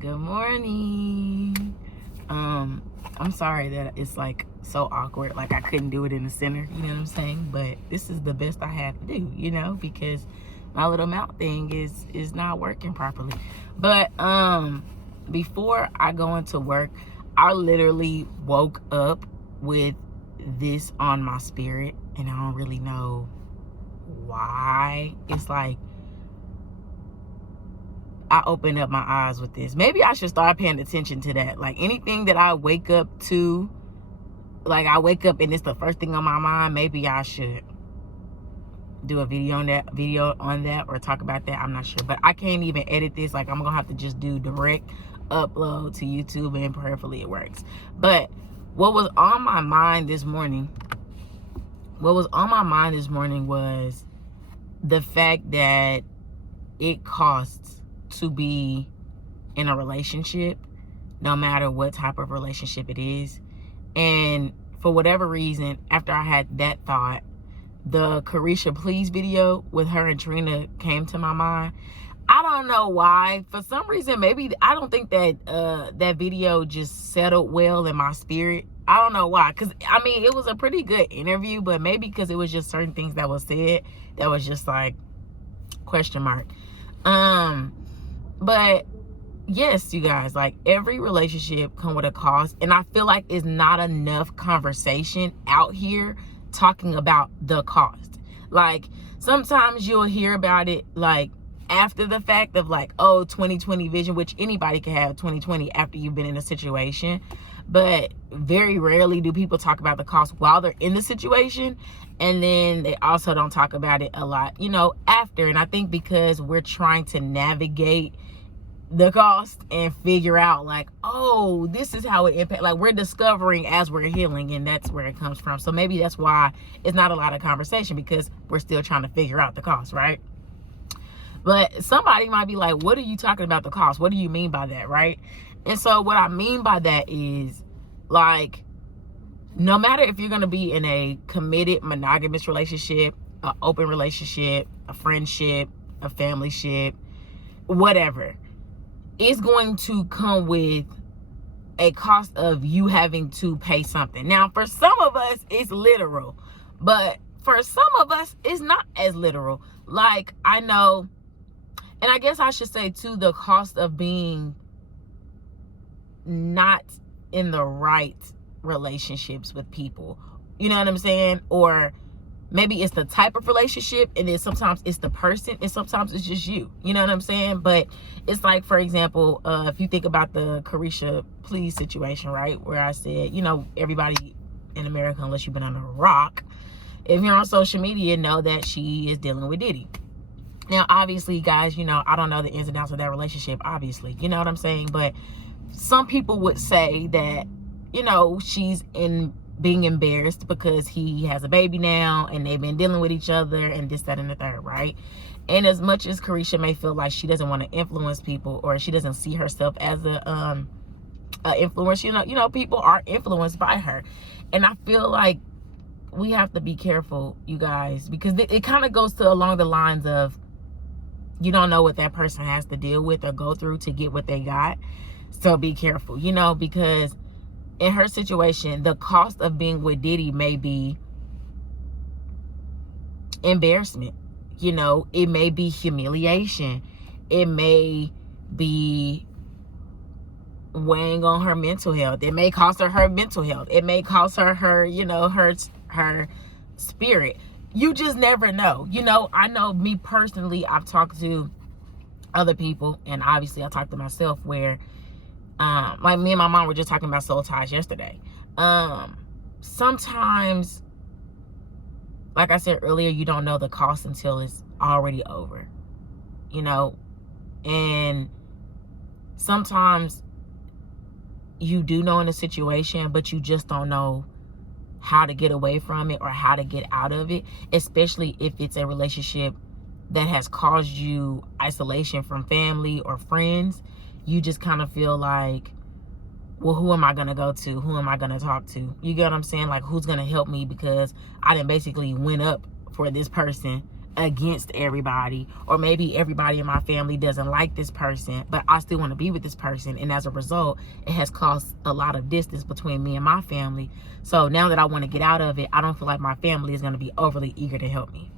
Good morning. I'm sorry that it's like so awkward. Like I couldn't do it in the center, you know what I'm saying? But this is the best I had to do, because my little mount thing is not working properly. But before I go into work, I literally woke up with this on my spirit, and I don't really know why. It's like I opened up my eyes with this. Maybe I should start paying attention to that. Like anything that I wake up to, like I wake up and it's the first thing on my mind, maybe I should do a video on that or talk about that. I'm not sure. But I can't even edit this. Like I'm gonna have to just do direct upload to YouTube, and prayerfully it works. But what was on my mind this morning was the fact that it costs to be in a relationship, no matter what type of relationship it is. And for whatever reason, after I had that thought, the Carisha Please video with her and Trina came to my mind. I don't know why. For some reason, maybe I don't think that that video just settled well in my spirit. I don't know why. Because, I mean, it was a pretty good interview, but maybe because it was just certain things that was said that was just like, question mark. But yes, you guys, like every relationship come with a cost, and I feel like it's not enough conversation out here talking about the cost. Like sometimes you'll hear about it like after the fact of like, oh, 2020 vision, which anybody can have 2020 after you've been in a situation, but very rarely do people talk about the cost while they're in the situation. And then they also don't talk about it a lot, after. And I think because we're trying to navigate the cost and figure out like, oh, this is how it impacts. Like we're discovering as we're healing, and that's where it comes from. So maybe that's why it's not a lot of conversation, because we're still trying to figure out the cost, right? But somebody might be like, what are you talking about the cost? What do you mean by that, right? And so what I mean by that is like, no matter if you're going to be in a committed monogamous relationship, an open relationship, a friendship, a family ship, whatever, it's going to come with a cost of you having to pay something. Now, for some of us, it's literal, but for some of us, it's not as literal. Like, I know, and I guess I should say too, the cost of being not in the right relationships with people. You know what I'm saying? Or maybe it's the type of relationship, and then sometimes it's the person, and sometimes it's just you. You know what I'm saying? But it's like, for example, if you think about the Carisha Please situation, right? Where I said, everybody in America, unless you've been on a rock, if you're on social media, know that she is dealing with Diddy. Now, obviously, guys, I don't know the ins and outs of that relationship, obviously. You know what I'm saying? But some people would say that, she's being embarrassed because he has a baby now, and they've been dealing with each other, and this, that, and the third, right? And as much as Carisha may feel like she doesn't want to influence people, or she doesn't see herself as a influence, people are influenced by her. And I feel like we have to be careful, you guys, because it kind of goes to along the lines of, you don't know what that person has to deal with or go through to get what they got. So be careful, because in her situation, the cost of being with Diddy may be embarrassment. It may be humiliation. It may be weighing on her mental health. It may cost her mental health. It may cost her her spirit. You just never know. I know me personally, I've talked to other people, and obviously I talked to myself, where like me and my mom were just talking about soul ties yesterday. Sometimes, like I said earlier, you don't know the cost until it's already over, and sometimes you do know in a situation, but you just don't know how to get away from it or how to get out of it, especially if it's a relationship that has caused you isolation from family or friends. You just kind of feel like, well, who am I going to go to? Who am I going to talk to? You get what I'm saying? Like, who's going to help me? Because I done basically went up for this person against everybody, or maybe everybody in my family doesn't like this person, but I still want to be with this person, and as a result it has caused a lot of distance between me and my family. So now that I want to get out of it, I don't feel like my family is going to be overly eager to help me.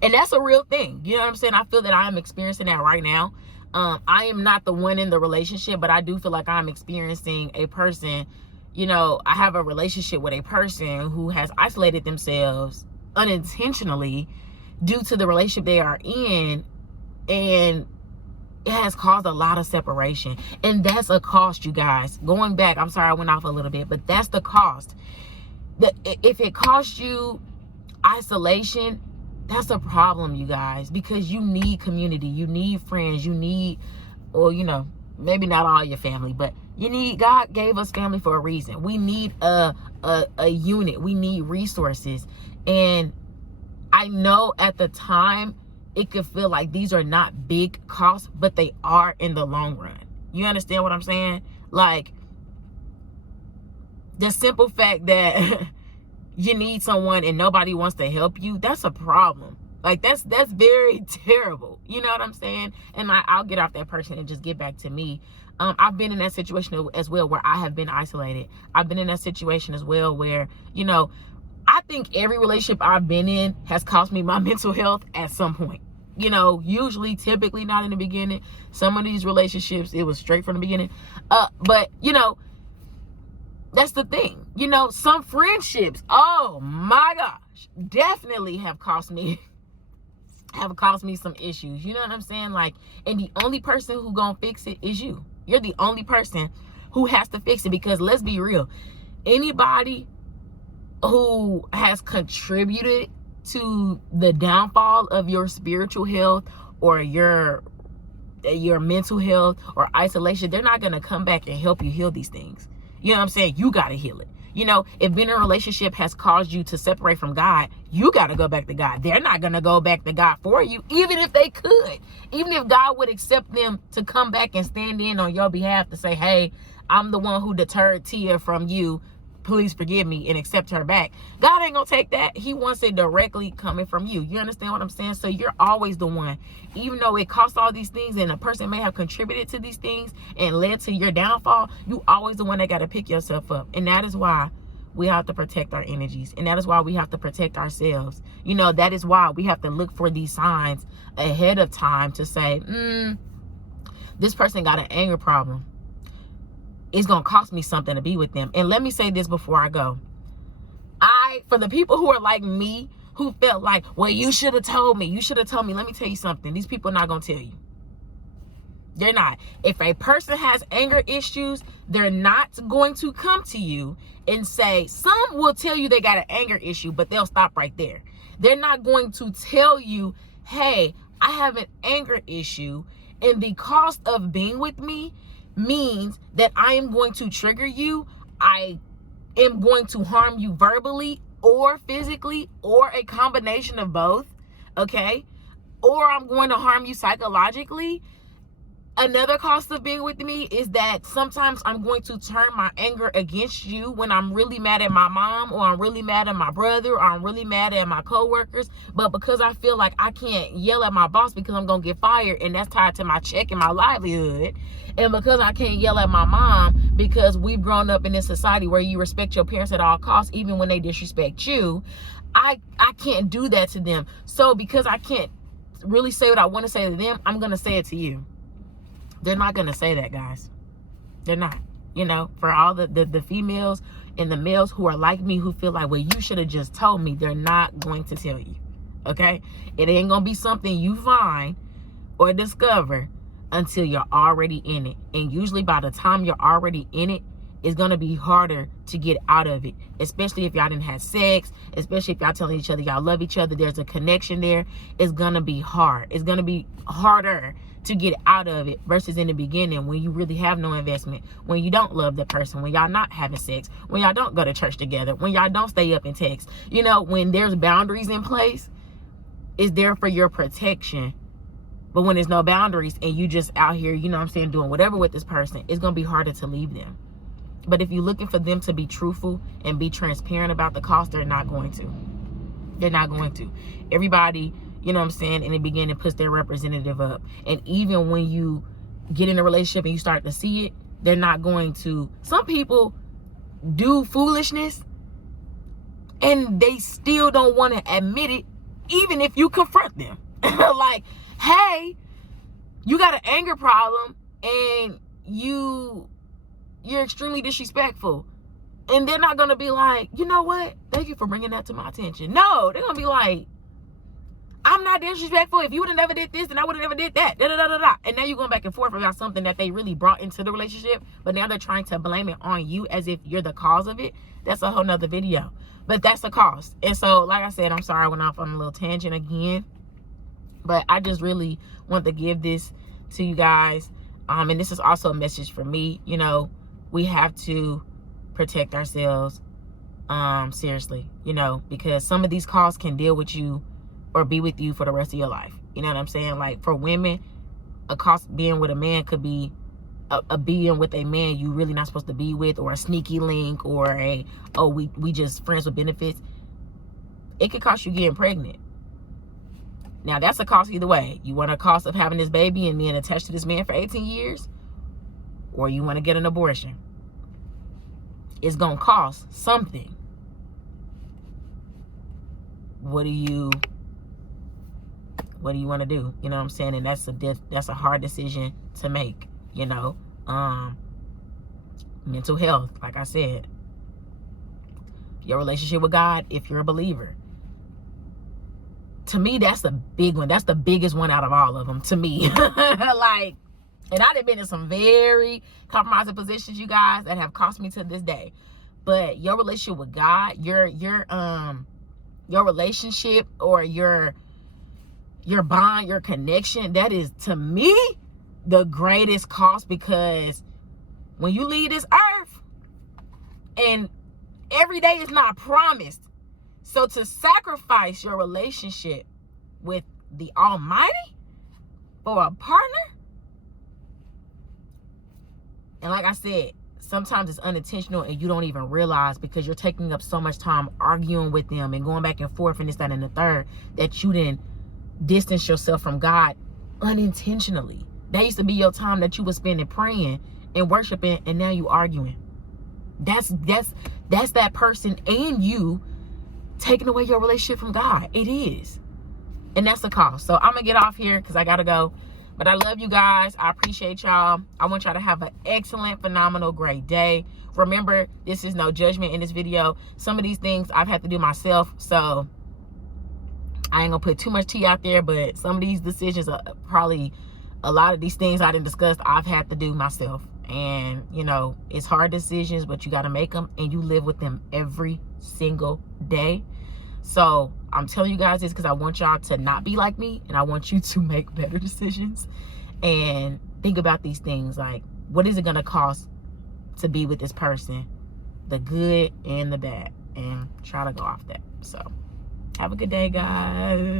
And that's a real thing, you know what I'm saying? I feel that I am experiencing that right now. I am not the one in the relationship, but I do feel like I'm experiencing a person, you know, I have a relationship with a person who has isolated themselves unintentionally due to the relationship they are in, and it has caused a lot of separation. And that's a cost, you guys. Going back, I'm sorry I went off a little bit, but that's the cost. If it costs you isolation, that's a problem, you guys, because you need community, you need friends, you need, or, you know, maybe not all your family, but you need, God gave us family for a reason. We need a unit. We need resources. And I know at the time it could feel like these are not big costs, but they are in the long run. You understand what I'm saying? Like, the simple fact that you need someone and nobody wants to help you, that's a problem. Like, that's very terrible. You know what I'm saying? And I'll get off that person and just get back to me. I've been in that situation as well where I have been isolated. I've been in that situation as well where, you know, I think every relationship I've been in has cost me my mental health at some point. You know, usually, typically not in the beginning. Some of these relationships, it was straight from the beginning. But, you know, that's the thing. You know, some friendships, oh my gosh, definitely have cost me some issues. You know what I'm saying? Like, and the only person who gonna fix it is you. You're the only person who has to fix it, because let's be real, anybody who has contributed to the downfall of your spiritual health or your mental health or isolation, they're not going to come back and help you heal these things. You know what I'm saying? You got to heal it. You know, if being in a relationship has caused you to separate from God, you got to go back to God. They're not going to go back to God for you, even if they could. Even if God would accept them to come back and stand in on your behalf to say, hey, I'm the one who deterred Tia from you, please forgive me, and accept her back. God ain't gonna take that. He wants it directly coming from you. You understand what I'm saying? So you're always the one, even though it costs all these things and a person may have contributed to these things and led to your downfall, you always the one that got to pick yourself up. And that is why we have to protect our energies, and that is why we have to protect ourselves. You know, that is why we have to look for these signs ahead of time to say, this person got an anger problem. It's going to cost me something to be with them. And let me say this before I go. For the people who are like me, who felt like, well, you should have told me. You should have told me. Let me tell you something. These people are not going to tell you. They're not. If a person has anger issues, they're not going to come to you and say, some will tell you they got an anger issue, but they'll stop right there. They're not going to tell you, hey, I have an anger issue, and the cost of being with me means that I am going to trigger you. I am going to harm you verbally or physically, or a combination of both, okay? Or I'm going to harm you psychologically. Another cost of being with me is that sometimes I'm going to turn my anger against you when I'm really mad at my mom, or I'm really mad at my brother, or I'm really mad at my coworkers. But because I feel like I can't yell at my boss because I'm going to get fired, and that's tied to my check and my livelihood, and because I can't yell at my mom because we've grown up in this society where you respect your parents at all costs, even when they disrespect you, I can't do that to them. So because I can't really say what I want to say to them, I'm going to say it to you. They're not going to say that, guys. They're not. You know, for all the females and the males who are like me, who feel like, well, you should have just told me, they're not going to tell you. Okay? It ain't going to be something you find or discover until you're already in it. And usually by the time you're already in it, it's going to be harder to get out of it, especially if y'all didn't have sex, especially if y'all telling each other y'all love each other, there's a connection there. It's going to be hard. It's going to be harder to get out of it versus in the beginning, when you really have no investment, when you don't love the person, when y'all not having sex, when y'all don't go to church together, when y'all don't stay up and text. You know, when there's boundaries in place, it's there for your protection. But when there's no boundaries and you just out here, you know what I'm saying, doing whatever with this person, it's going to be harder to leave them. But if you're looking for them to be truthful and be transparent about the cost, they're not going to. They're not going to. Everybody, you know what I'm saying, in the beginning puts their representative up. And even when you get in a relationship and you start to see it, they're not going to. Some people do foolishness and they still don't want to admit it, even if you confront them. Like, hey, you got an anger problem and you're extremely disrespectful. And they're not going to be like, you know what? Thank you for bringing that to my attention. No, they're going to be like, I'm not disrespectful. If you would have never did this, then I would have never did that. Da, da, da, da, da. And now you're going back and forth about something that they really brought into the relationship. But now they're trying to blame it on you as if you're the cause of it. That's a whole nother video. But that's the cost. And so, like I said, I'm sorry I went off on a little tangent again. But I just really want to give this to you guys. And this is also a message for me. You know, we have to protect ourselves seriously, you know, because some of these calls can deal with you or be with you for the rest of your life. You know what I'm saying? Like, for women, a cost being with a man could be a being with a man you really not supposed to be with, or a sneaky link, or a, oh, we just friends with benefits. It could cost you getting pregnant. Now, that's a cost either way. You want a cost of having this baby and being attached to this man for 18 years, or you want to get an abortion. It's going to cost something. What do you want to do? You know what I'm saying? And that's a hard decision to make, you know. Mental health, like I said. Your relationship with God, if you're a believer. To me, that's the big one. That's the biggest one out of all of them, to me. Like, and I've been in some very compromising positions, you guys, that have cost me to this day. But your relationship with God, your relationship, or your bond, your connection, that is, to me, the greatest cost. Because when you leave this earth, and every day is not promised, so to sacrifice your relationship with the Almighty for a partner, and like I said, sometimes it's unintentional and you don't even realize, because you're taking up so much time arguing with them and going back and forth and this, that, and the third, that you didn't distance yourself from God unintentionally. That used to be your time that you were spending praying and worshiping, and now you arguing. That's that person and you taking away your relationship from God. It is. And that's the cost. So I'm going to get off here because I got to go. But I love you guys. I appreciate y'all. I want y'all to have an excellent, phenomenal, great day. Remember, this is no judgment in this video. Some of these things I've had to do myself. So I ain't going to put too much tea out there. But some of these decisions are probably, a lot of these things I didn't discuss, I've had to do myself. And, you know, it's hard decisions, but you got to make them. And you live with them every single day. So I'm telling you guys this because I want y'all to not be like me, and I want you to make better decisions and think about these things. Like, what is it going to cost to be with this person? The good and the bad, and try to go off that. So have a good day, guys.